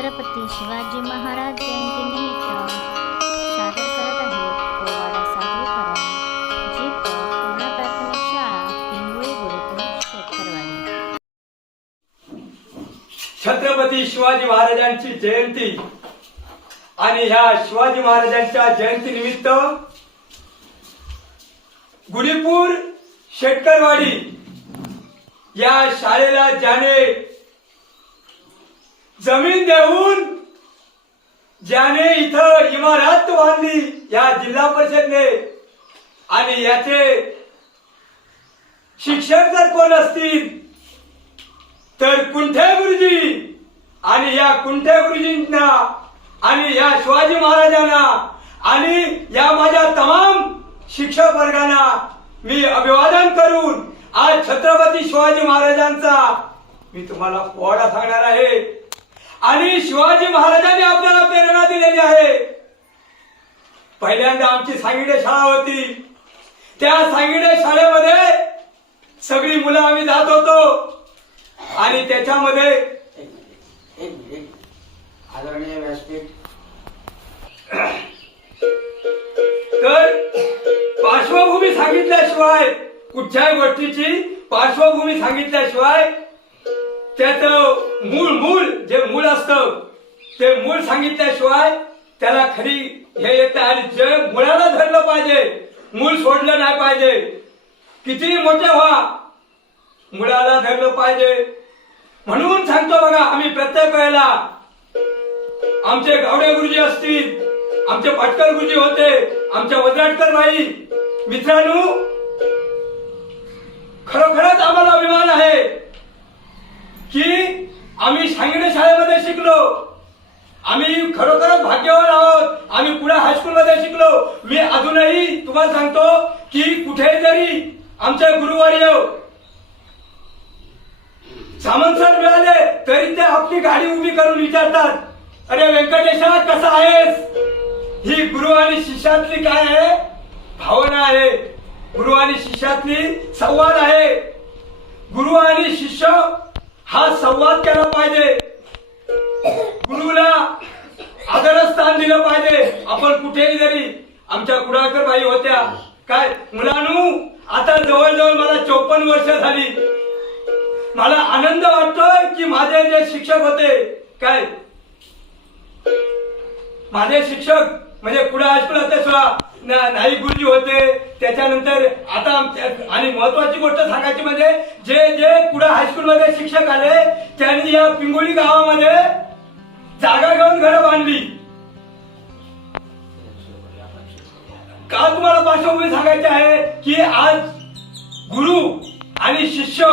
छत्रपती शिवाजी महाराज जयंतीनिमित्त सादर करत पोवाडा सादरीकरण पूर्ण प्राथमिक शाळा पिंगुळी गुरुकुल शेतकरवाडी. छत्रपती शिवाजी महाराजांची जयंती आणि ह्या शिवाजी महाराजांच्या जयंती निमित्त गुढीपूर शेटकरवाडी या शाळेला ज्याने जमीन देऊन ज्याने इथं इमारत बांधली या जिल्हा परिषदने आणि याचे शिक्षक जर कोण असतील तर कुंठे गुरुजी आणि या कुंठे गुरुजींना आणि या शिवाजी महाराजांना आणि या माझ्या तमाम शिक्षक वर्गांना मी अभिवादन करून आज छत्रपती शिवाजी महाराजांचा मी तुम्हाला पोवाडा सांगणार आहे. आणि शिवाजी महाराजांनी आपल्याला प्रेरणा दिलेली आहे. पहिल्यांदा आमची सांगिडे शाळा होती. त्या सांगिडे शाळेमध्ये सगळी मुलं आम्ही जात होतो. आणि त्याच्यामध्ये आदरणीय व्यासपीठ. तर पार्श्वभूमी सांगितल्याशिवाय कुठच्याही गोष्टीची पार्श्वभूमी सांगितल्याशिवाय त्याचं मूळ मूळ मूळ असतं. ते मूळ सांगितल्याशिवाय त्याला खरी हे येत. आणि जे मुळाला धरलं पाहिजे. मूळ सोडलं नाही पाहिजे. किती मोठे व्हा मुळाला धरलं पाहिजे. म्हणून सांगतो बघा आम्ही प्रत्येक वेळेला आमचे गावडे गुरुजी असतील आमचे पाटकर गुरुजी होते आमच्या वजराटकर बाई मित्रांनो खरोखरच आम्हाला अभिमान आहे. आम्ही सांगणे शाळेमध्ये शिकलो. आम्ही खरोखरच भाग्यवान आहोत. आम्ही पुढे हायस्कूलमध्ये शिकलो. मी अजूनही तुम्हाला सांगतो की कुठे जरी आमचे गुरुवर्य सामंत सर मिळाले तरी ते आपली गाडी उभी करून विचारतात अरे व्यंकटेशा कसा आहेस? ही गुरु आणि शिष्यातली काय आहे? भावना आहे. गुरु आणि शिष्यातली संवाद आहे. गुरु आणि शिष्य हा संवाद केला पाहिजे. गुरुला आदरस्थान दिलं पाहिजे. आपण कुठेही जरी आमच्या कुडाळकर बाई होत्या काय मुलांनो आता जवळजवळ मला चोपन्न वर्ष झाली. मला आनंद वाटतोय की माझे जे शिक्षक होते काय माझे शिक्षक म्हणजे पुढे हायस्कूल होते सुद्धा ना- गुरुजी होते. त्याच्यानंतर आता आणि महत्वाची गोष्ट सांगायची म्हणजे जे जे पुढे हायस्कूलमध्ये शिक्षक आले त्यांनी या पिंगोळी गावामध्ये जागा घेऊन घरं बांधली. का तुम्हाला पार्श्वभूमी सांगायची आहे की आज गुरु आणि शिष्य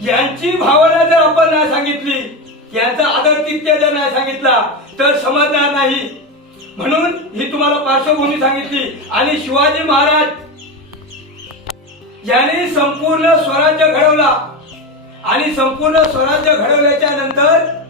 यांची भावना जर आपण नाही सांगितली यांचा आदर तित्य जर नाही सांगितला तर समजणार नाही. म्हणून ही तुम्हाला पार्श्वभूमी सांगितली. आणि शिवाजी महाराज यांनी संपूर्ण स्वराज्य घडवला. आणि संपूर्ण स्वराज्य घडवल्याच्या नंतर